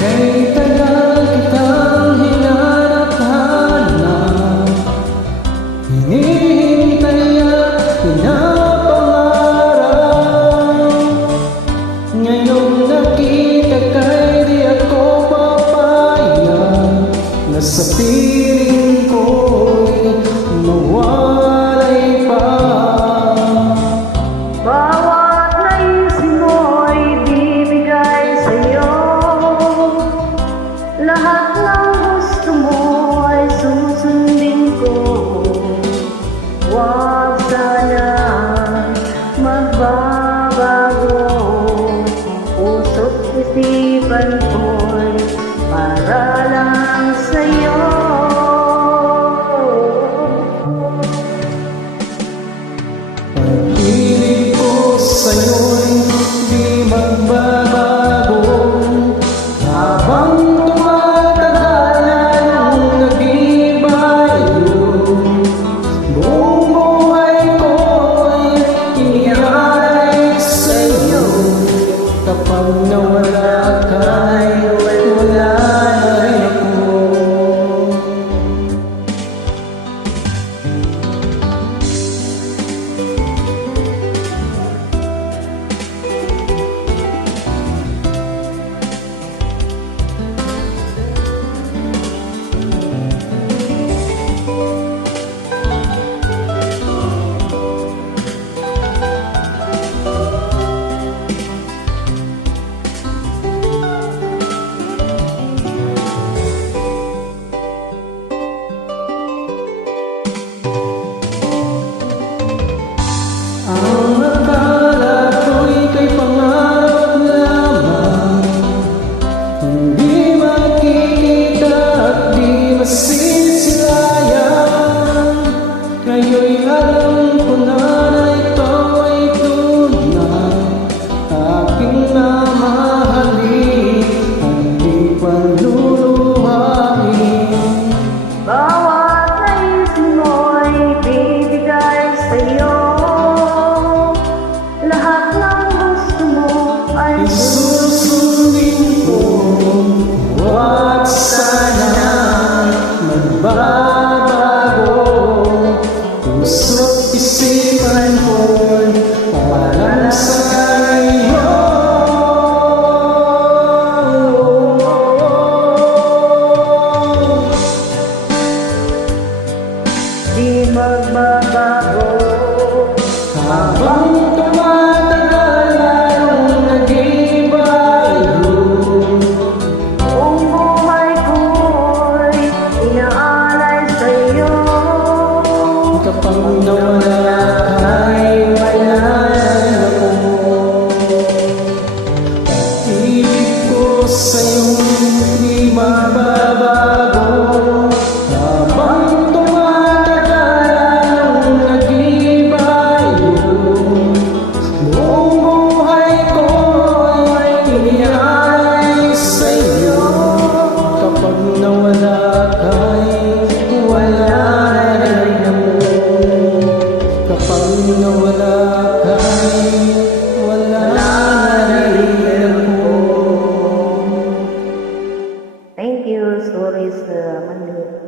Kay tagal kitang hinanap-hanap, hinihintay at pinapangarap. Ngayong nakita ka'y di ako papayag na sa piling ko'y mawalay pa. Bawat naisin mo'y bibigay sa'yo, lahat ng gusto mo ay susundin ko. Huwag sana magbabago, puso't isipan ko'y para lang sa'yo. Pag-ibig ko sa'yo'y di magbabago, habang tumatagal ang nag-ibayo. Buong buhay ko'y iniaalay sa'yo, kapag nawala ka'y wala rin ako. Ang akala ko'y kay pangarap lamang, hindi makikita at di masisilayan. Ngayon'y alam ko na ito ay tunay, aking mamahalin at di paluluhain. Bawat naisin mo'y bibigay sa'yo, lahat ng gusto mo ay Isusundin ko, huwag sana magbabago, puso't isipan ko'y para sa'yo. di magbabago. Habang tumatagal ang nag-ibayo, Buong buhay ko'y inaalay sa'yo, kapag nawala ka'y wala rin ako. Pag-ibig ko sa'yo'y di magbabago, habang tumatagal ang nag-ibayo. Buong buhay ko'y iniaalay sa'yo, kapag nawala ka'y wala rin ako. Kapag nawala ka'y wala rin ako. Thank you, Stories Manila.